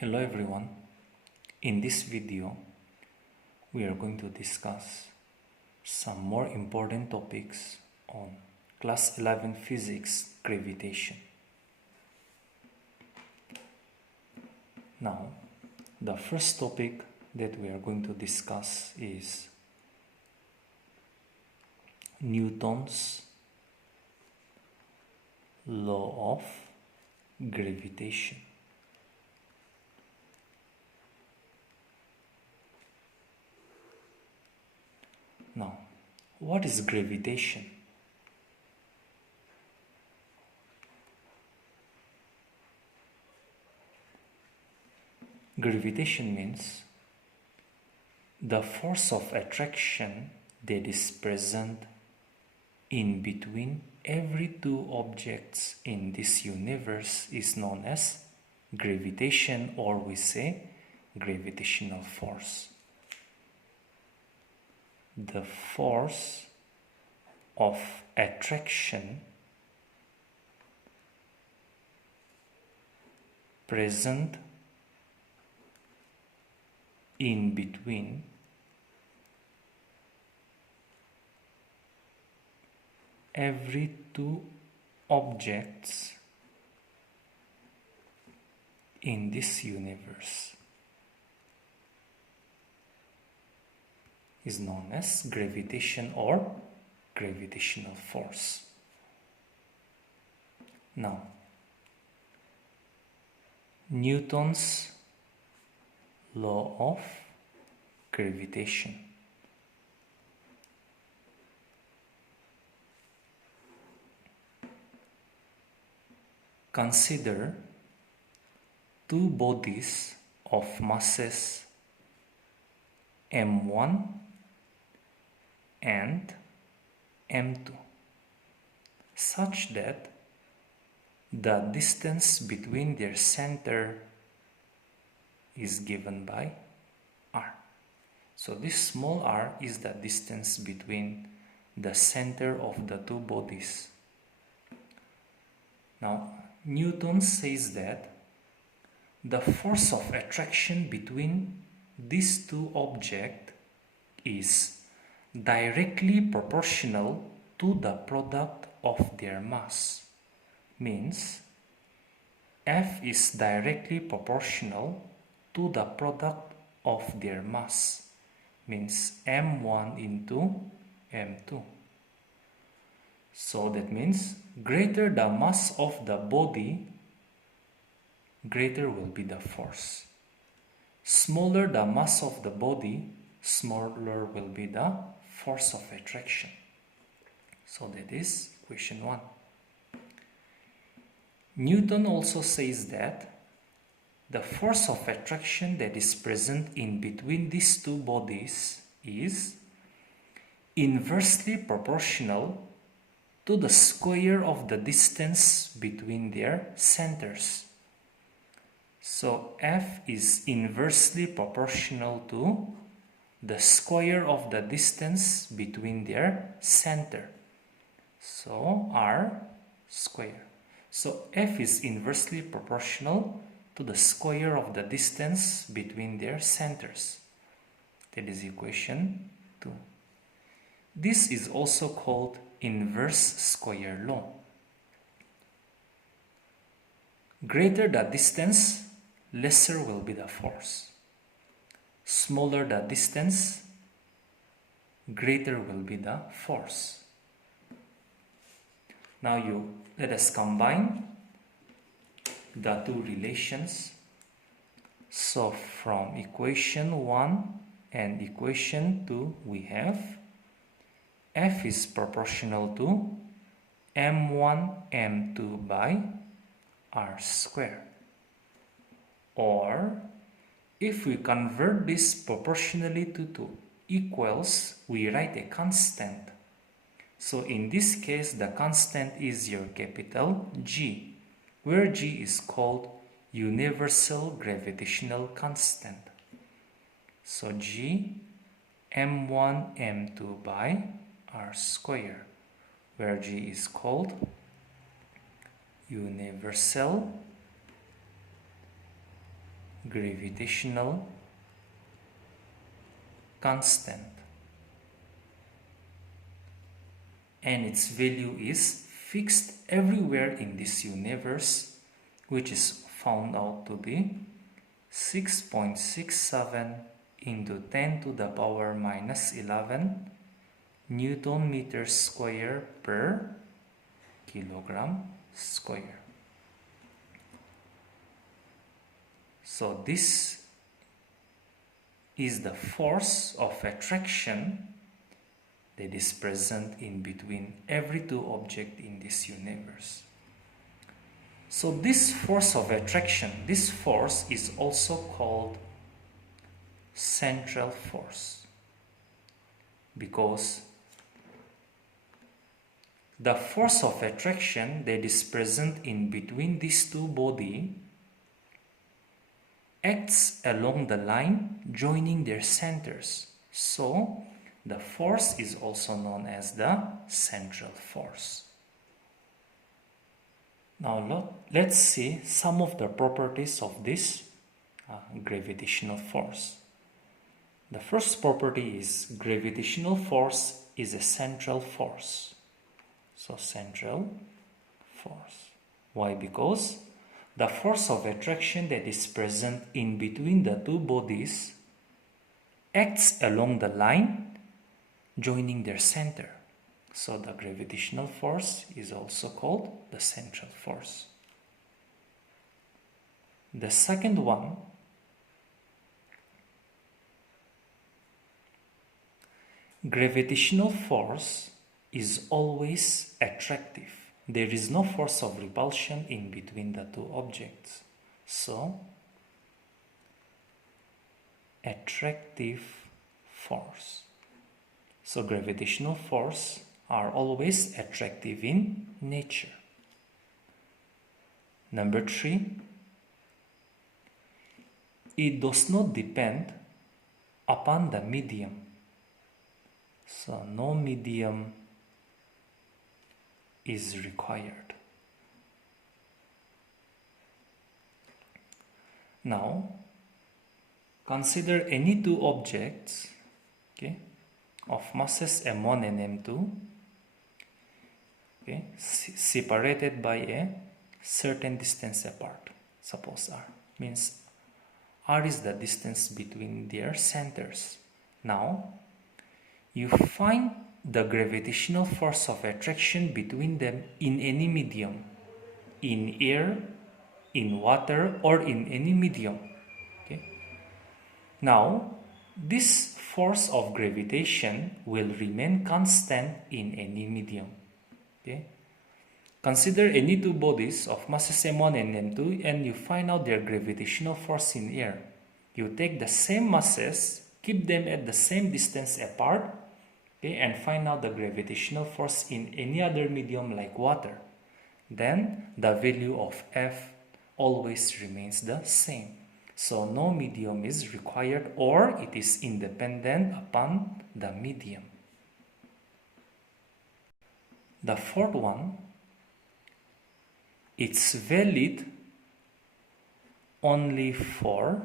Hello everyone. In this video, we are going to discuss some more important topics on class 11 physics gravitation. Now, the first topic that we are going to discuss is Newton's law of gravitation. Now, what is gravitation? Gravitation means the force of attraction that is present in between every two objects in this universe is known as gravitation, or we say gravitational force. The force of attraction present in between every two objects in this universe is known as gravitation or gravitational force. Now, Newton's law of gravitation. Consider two bodies of masses m1 and m2 such that the distance between their center is given by r. So this small r is the distance between the center of the two bodies. Now, Newton says that the force of attraction between these two objects is directly proportional to the product of their mass. Means F is directly proportional to the product of their mass. Means m1 into m2. So that means greater the mass of the body, greater will be the force. Smaller the mass of the body, smaller will be the force of attraction. So that is equation 1. Newton also says that the force of attraction that is present in between these two bodies is inversely proportional to the square of the distance between their centers. So F is inversely proportional to the square of the distance between their center. So R square. So F is inversely proportional to the square of the distance between their centers. That is equation 2. This is also called inverse square law. Greater the distance, lesser will be the force. Smaller the distance, greater will be the force. Now let us combine the two relations. So from equation 1 and equation 2 we have F is proportional to m1 m2 by r square. Or if we convert this proportionality to equals, we write a constant. So in this case, the constant is your capital G, where G is called universal gravitational constant. So G m1 m2 by r square, where G is called universal gravitational constant, and its value is fixed everywhere in this universe, which is found out to be 6.67 into 10 to the power minus 11 Newton meters square per kilogram square. So this is the force of attraction that is present in between every two objects in this universe. So this force of attraction, this force is also called central force, because the force of attraction that is present in between these two bodies acts along the line joining their centers. So the force is also known as the central force. Now let's see some of the properties of this gravitational force. The first property is gravitational force is a central force. So central force. Why? Because the force of attraction that is present in between the two bodies acts along the line joining their center. So the gravitational force is also called the central force. The second one, gravitational force is always attractive. There is no force of repulsion in between the two objects. So attractive force. So gravitational force are always attractive in nature. Number 3, it does not depend upon the medium. So no medium is required. Now consider any two objects, okay, of masses m1 and m2, okay, separated by a certain distance apart. Suppose r, means r is the distance between their centers. Now you find the gravitational force of attraction between them in any medium, in air, in water, or in any medium. Okay. Now this force of gravitation will remain constant in any medium. Okay. Consider any two bodies of masses m1 and m2 and you find out their gravitational force in air. You take the same masses, keep them at the same distance apart, okay, and find out the gravitational force in any other medium like water. Then the value of F always remains the same. So no medium is required, or it is independent upon the medium. The fourth one, it's valid only for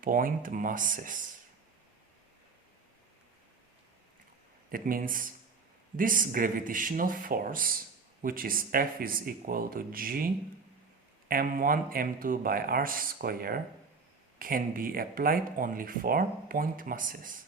point masses. That means this gravitational force, which is F is equal to G m1 m2 by r square, can be applied only for point masses.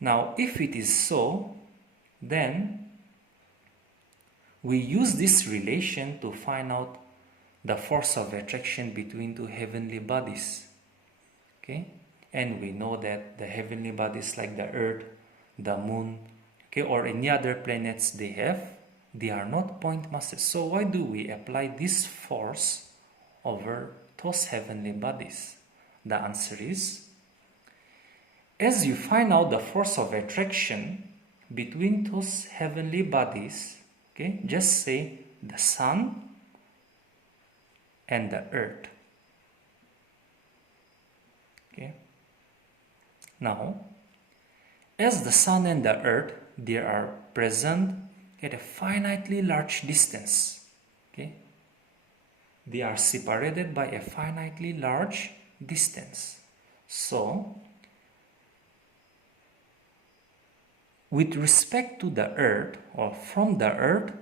Now if it is so, then we use this relation to find out the force of attraction between two heavenly bodies. Okay, and we know that the heavenly bodies like the earth, the moon, okay, or any other planets they are not point masses. So why do we apply this force over those heavenly bodies? The answer is, as you find out the force of attraction between those heavenly bodies, okay, just say the sun and the earth. Okay. Now, as the sun and the earth, they are present at a finitely large distance. Okay. they are separated by a finitely large distance. So, with respect to the Earth, or from the Earth,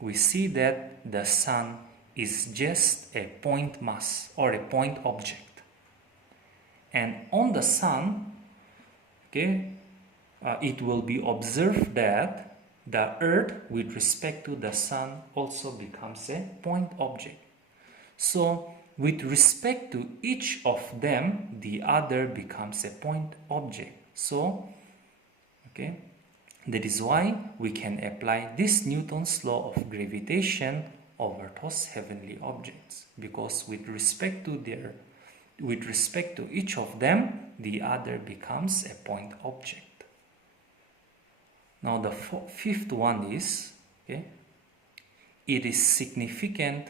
we see that the Sun is just a point mass or a point object. And on the Sun, okay, it will be observed that the Earth with respect to the Sun also becomes a point object. So with respect to each of them, the other becomes a point object. So, okay, that is why we can apply this Newton's law of gravitation over those heavenly objects, because with respect to each of them, the other becomes a point object. Now the fifth one is, okay, it is significant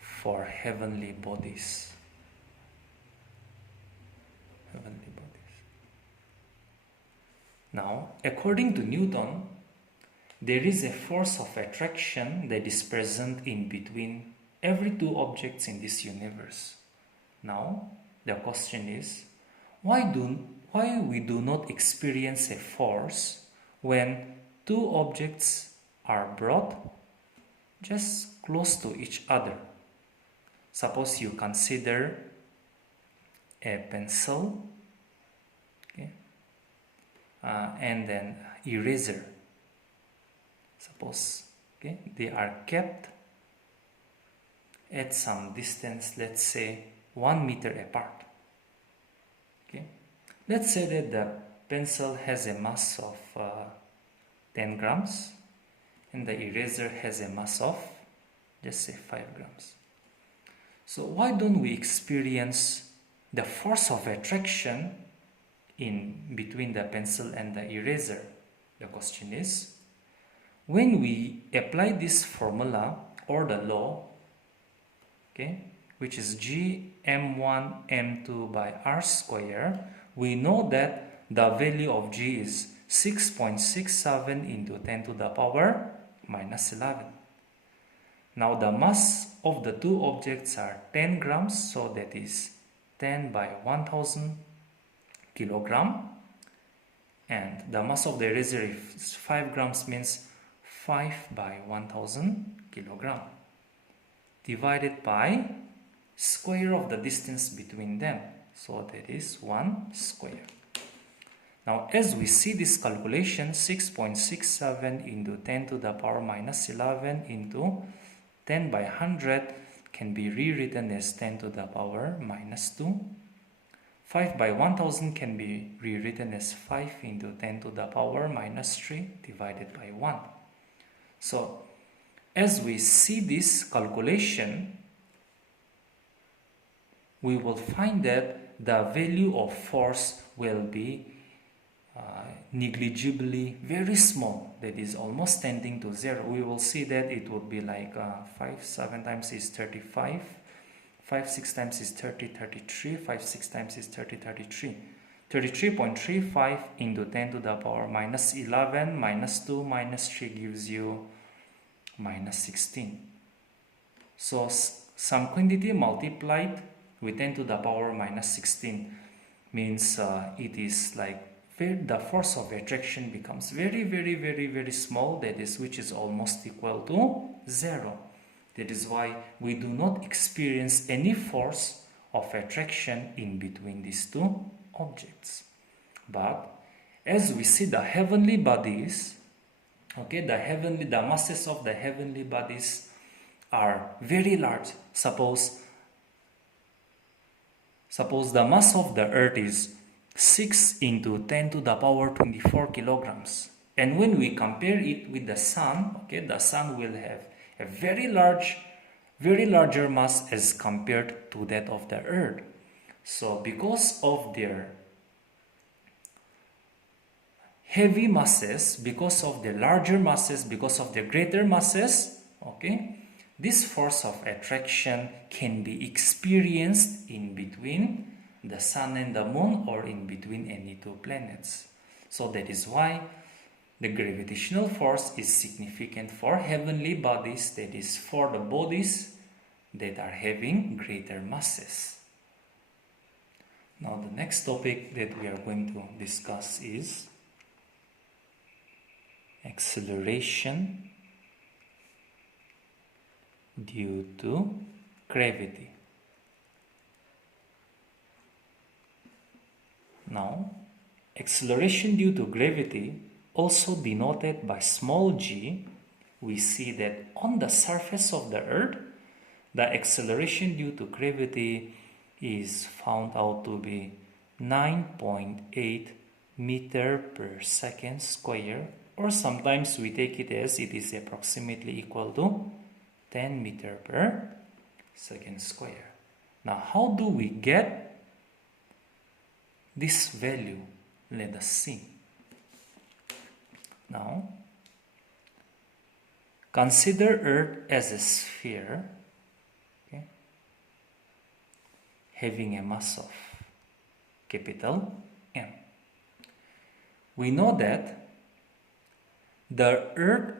for heavenly bodies. Now, according to Newton, there is a force of attraction that is present in between every two objects in this universe. Now, the question is, why we do not experience a force when two objects are brought just close to each other? Suppose you consider a pencil, okay, and then eraser. Suppose, okay, they are kept at some distance, let's say 1 meter apart. Okay, let's say that the pencil has a mass of 10 grams and the eraser has a mass of, just say, 5 grams. So why don't we experience the force of attraction in between the pencil and the eraser? The question is, when we apply this formula or the law, okay, which is G m1 m2 by r square, we know that the value of G is 6.67 into 10 to the power minus 11. Now the mass of the two objects are 10 grams, so that is 10 by 1000 kilogram, and the mass of the eraser is 5 grams, means 5 by 1000 kilogram, divided by square of the distance between them, so that is 1 square. Now as we see this calculation, 6.67 into 10 to the power minus 11 into 10 by 100 can be rewritten as 10 to the power minus 2. 5 by 1000 can be rewritten as 5 into 10 to the power minus 3 divided by 1. So as we see this calculation, we will find that the value of force will be negligibly very small, that is almost tending to 0. We will see that it would be like 5 7 times is 35, 5 6 times is 30 33, 5 6 times is 30 33. 33.35 into 10 to the power minus 11 minus 2 minus 3 gives you minus 16. So some quantity multiplied with 10 to the power minus 16 means it is like the force of attraction becomes very small, that is, which is almost equal to 0. That is why we do not experience any force of attraction in between these two objects. But as we see the heavenly bodies, okay, the masses of the heavenly bodies are very large. Suppose the mass of the earth is 6 into 10 to the power 24 kilograms. And when we compare it with the sun, okay, the sun will have a very larger mass as compared to that of the earth. So because of their heavy masses, because of the larger masses, because of the greater masses, okay, this force of attraction can be experienced in between the sun and the moon, or in between any two planets. So that is why the gravitational force is significant for heavenly bodies, that is for the bodies that are having greater masses. Now the next topic that we are going to discuss is acceleration due to gravity. Now, acceleration due to gravity, also denoted by small g, we see that on the surface of the Earth, the acceleration due to gravity is found out to be 9.8 meter per second square, or sometimes we take it as it is approximately equal to 10 meter per second square. Now, how do we get this value? Let us see. Now, consider Earth as a sphere, okay, having a mass of capital M. We know that the Earth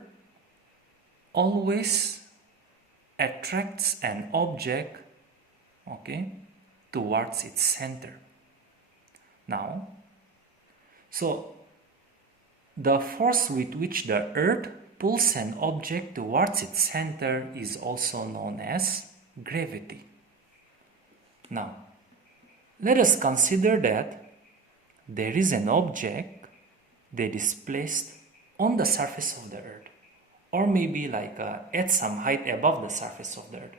always attracts an object, okay, towards its center. Now, so the force with which the Earth pulls an object towards its center is also known as gravity. Now, let us consider that there is an object that is placed on the surface of the Earth, or maybe like at some height above the surface of the Earth.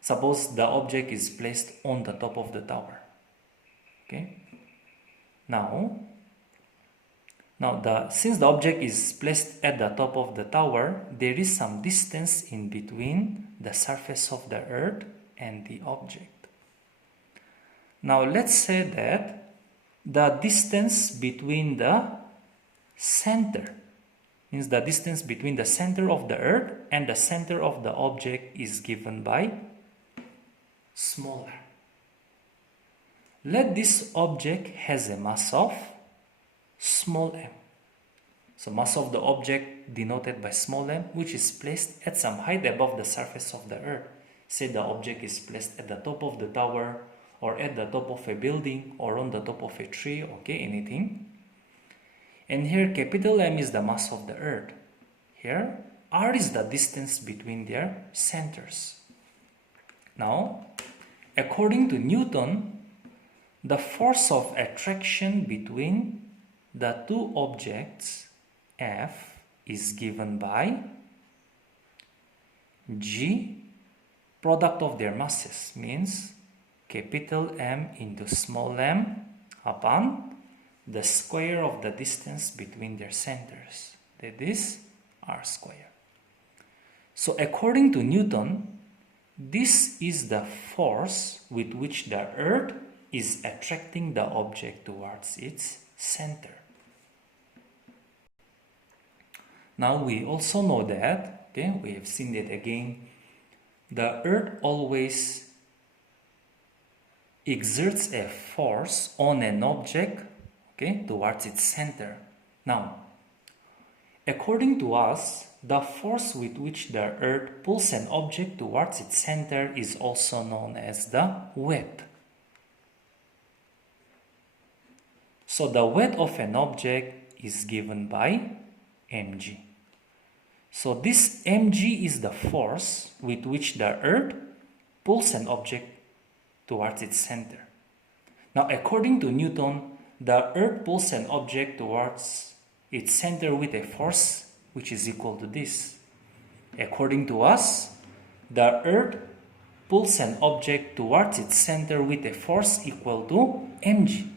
Suppose the object is placed on the top of the tower. Okay. Since the object is placed at the top of the tower, there is some distance in between the surface of the Earth and the object. Now let's say that the distance between the center, means the distance between the center of the Earth and the center of the object is given by small r. Let this object has a mass of small m. So mass of the object denoted by small m, which is placed at some height above the surface of the Earth. Say the object is placed at the top of the tower, or at the top of a building, or on the top of a tree, okay, anything. And here capital M is the mass of the Earth. Here r is the distance between their centers. Now, according to Newton, the force of attraction between the two objects F is given by G, product of their masses, means capital M into small m upon the square of the distance between their centers, that is r square. So according to Newton, this is the force with which the Earth is attracting the object towards its center. Now we also know that, okay, we have seen that again, the Earth always exerts a force on an object, okay, towards its center. Now, according to us, the force with which the Earth pulls an object towards its center is also known as the weight. So the weight of an object is given by mg. So this mg is the force with which the Earth pulls an object towards its center. Now, according to Newton, the Earth pulls an object towards its center with a force which is equal to this. According to us, the Earth pulls an object towards its center with a force equal to mg.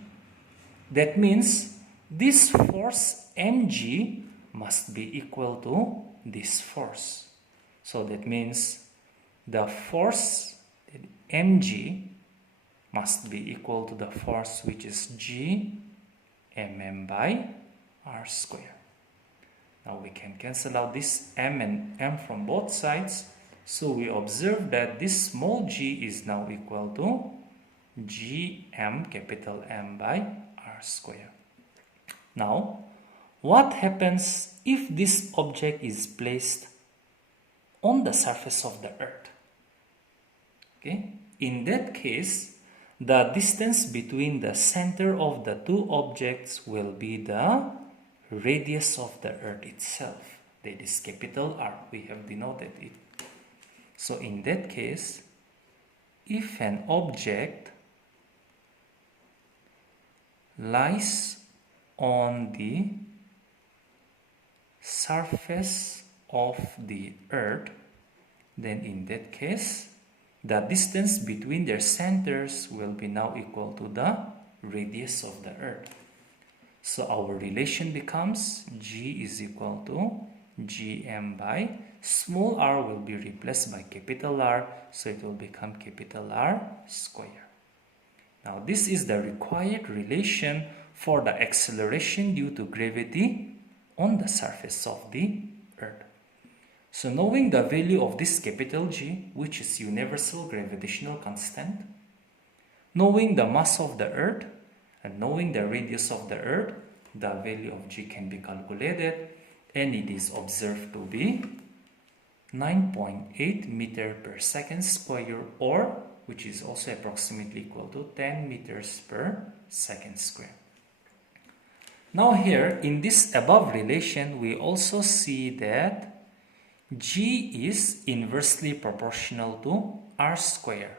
That means this force mg must be equal to this force. So that means the force mg must be equal to the force which is g mm by r square. Now we can cancel out this m and m from both sides. So we observe that this small g is now equal to gm capital M by r square. Now, what happens if this object is placed on the surface of the earth? Okay, in that case, the distance between the center of the two objects will be the radius of the earth itself. That is capital R. We have denoted it. So in that case, if an object lies on the surface of the earth, then in that case, the distance between their centers will be now equal to the radius of the earth. So our relation becomes G is equal to Gm by small r will be replaced by capital R, so it will become capital R square. Now this is the required relation for the acceleration due to gravity on the surface of the earth. So knowing the value of this capital G, which is universal gravitational constant, knowing the mass of the earth, and knowing the radius of the earth, the value of G can be calculated, and it is observed to be 9.8 meter per second square, or which is also approximately equal to 10 meters per second square. Now here in this above relation, we also see that G is inversely proportional to R square.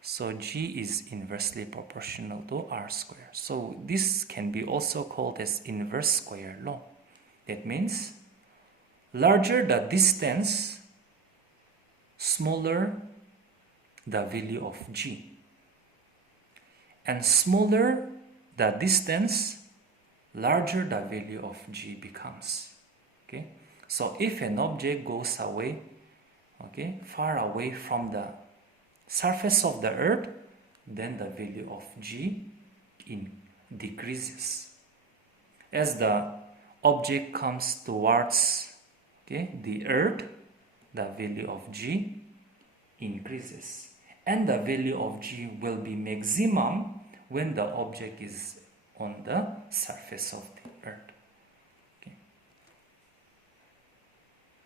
So G is inversely proportional to R square. So this can be also called as inverse square law. That means larger the distance, smaller the value of G. And smaller the distance, larger the value of G becomes. Okay? So if an object goes away, okay, far away from the surface of the earth, then the value of G decreases. As the object comes towards, okay, the earth, the value of G increases. And the value of G will be maximum when the object is on the surface of the earth.